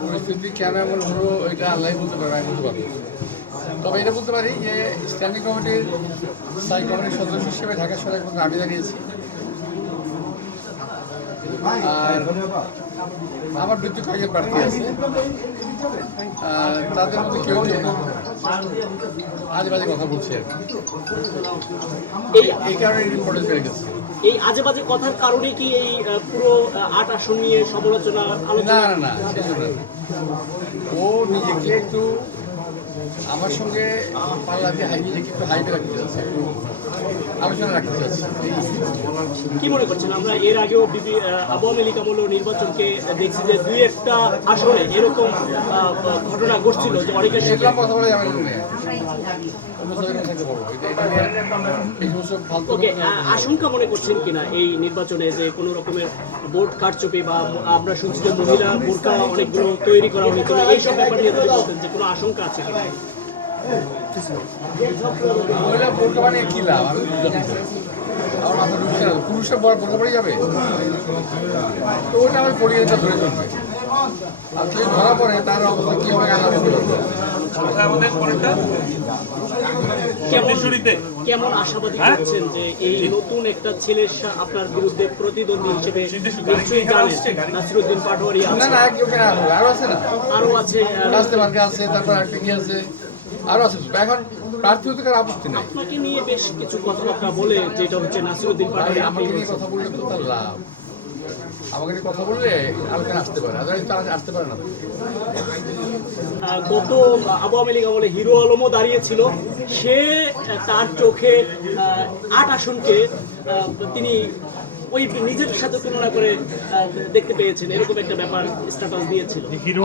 পরিস্থিতি কেন এমন হলো এটা আল্লাহ বলতে পারে, আমি বলতে পারি। তবে এটা বলতে পারি যে স্ট্যান্ডিং কমিটির স্থায়ী কমিটির সদস্য হিসেবে ঢাকা শহরে কিন্তু আমি দাঁড়িয়েছি। আর আমার বিরুদ্ধে কয়েকজন প্রার্থী আছে, তাদের মধ্যে কেউ আজে বাজে কথা বলছে আর কি। এই কারণে ইম্পর্টেন্স বেড়ে গেছে। এই আজে বাজে কথার কারণে কি এই পুরো ৮ আসন নিয়ে সমালোচনা আলোচনা? না না না, সেই জন্য না। ও নিজেকে একটু আমার সঙ্গে পাল্লাতে নিজেকে একটু হাইপে রাখতে চাচ্ছে, একটু আলোচনা রাখতে চাচ্ছে। কি মনে করছেন? আমরা এর আগেও আওয়ামী লীগ আমল নির্বাচনকে দেখছি যে দুই একটা আসনে এরকম ঘটনা ঘটছিল যে অনেকের সাথে সেগুলো কথা বলা যাবে না। ওকে, আশঙ্কা মনে করছেন কিনা এই নির্বাচনে যে কোনো রকমের ভোট কারচুপি বা আমরা শুনছি যে মহিলা বোরকা অনেকগুলো তৈরি করা হয়েছিল, এইসব ব্যাপার নিয়ে যদি বলতেন যে কোনো আশঙ্কা আছে কিনা? মহিলা বোরকা বানিয়ে কি লাভ? আমি আমার মাথা ঢুকছে না। পুরুষের বড় বোরকা পড়ে যাবে, তো ওইটা আমার পরিবারটা ধরে চলবে। আর কেউ ধরা পড়ে তার অবস্থা কি হবে আল্লাহ বলতে পারবে। কেমন আশাবাদী হচ্ছেন যে এই নতুন একটা ছেলের আপনার বিরুদ্ধে প্রতিদ্বন্দ্বী হিসেবে নিশ্চয়ই জানেন নাসিরউদ্দিন পাটোয়ারি না না, একজনকে না, আরো আছে না, আরো আছে, রাস্তে মার্কে আছে, তারপর একটা কি আছে, আরো আছে। এখন প্রার্থী হতে কার আপত্তি নাই। আপনাকে নিয়ে বেশ কিছু কথাবার্তা বলে, যেটা হচ্ছে নাসিরউদ্দিন পাটোয়ারি আমাকে নিয়ে কথা বললে তো তার লাভ। আমাকে নিয়ে কথা বললে আলোচনা আসতে পারে, আদালত তারা আসতে পারে না। গত আওয়ামী লীগ আমলে হিরো আলমও দাঁড়িয়েছিল, সে তার চোখে ৮ আসনকে তিনি ওই নিজের সাথে তুলনা করে দেখতে পেয়েছেন, এরকম একটা ব্যাপার স্ট্যাটাস দিয়েছিল। হিরো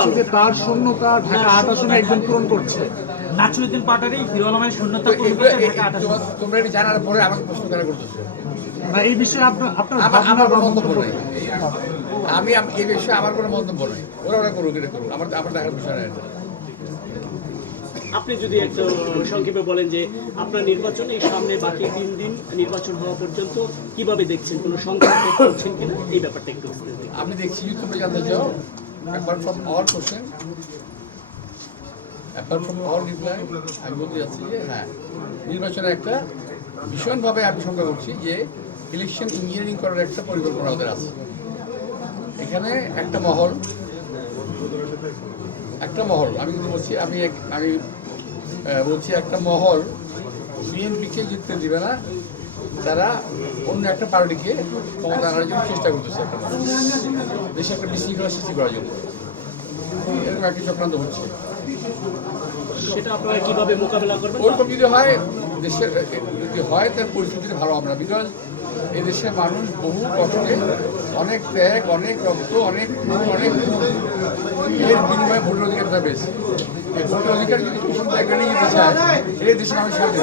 আলম যে তার শূন্যতা ঢাকা ৮ আসনে একজন পূরণ করছে। নাসিরউদ্দিন পাটোয়ারি হিরো আলমের শূন্যতা পূরণ করছে ঢাকা ৮ আসনে। তোমরা এটা জানার পরে আমাকে প্রশ্ন কেন করতেছো? না, এই বিষয়ে আপনার আমার কোনো মন্তব্য নেই। আমি এই বিষয়ে আমার কোনো মন্তব্য নেই। ওরা করুক, এটা করুক, আমার দেখার বিষয় নেই। আপনি যদি একটু সংক্ষেপে বলেন যে আপনার নির্বাচন এই সামনে বাকি 3 দিন নির্বাচন হওয়া পর্যন্ত কিভাবে দেখছেন, কোনো সংখ্যা করছেন কিনা, এই ব্যাপারটা একটু। আমি দেখছি তোমরা জানতে চাও, apart from all question, apart from all reply, আমি বলতে যাচ্ছি যে হ্যাঁ, নির্বাচনে একটা ভীষণভাবে আমি সংখ্যা করছি যে ইলেকশন ইঞ্জিনিয়ারিং করার একটা পরিকল্পনা ওদের আছে। এখানে একটা মহল আমি কিন্তু বলছি, আমি বলছি একটা মহল বিএনপিকে জিততে দিবে না, তারা অন্য একটা পার্টিকে ক্ষমতা আনার জন্য চেষ্টা করতেছে, একটা দেশে একটা বিশৃঙ্খলা সৃষ্টি করার জন্য। এরকম একটি চক্রান্ত হচ্ছে। সেটা আপনারা কিভাবে মোকাবেলা করবেন? ওরকম যদি হয়, দেশের যদি হয় তার পরিস্থিতি ভালো হবে না। বিকজ এই দেশের মানুষ বহু কষ্টে, অনেক ত্যাগ, অনেক রক্ত, অনেক এর বিনিময়ে ভোটের অধিকারটা পেয়েছে। এই ভোটের অধিকার যদি কিছু ত্যাগ করে নিতে চায়, এই দেশের মানুষ সাথে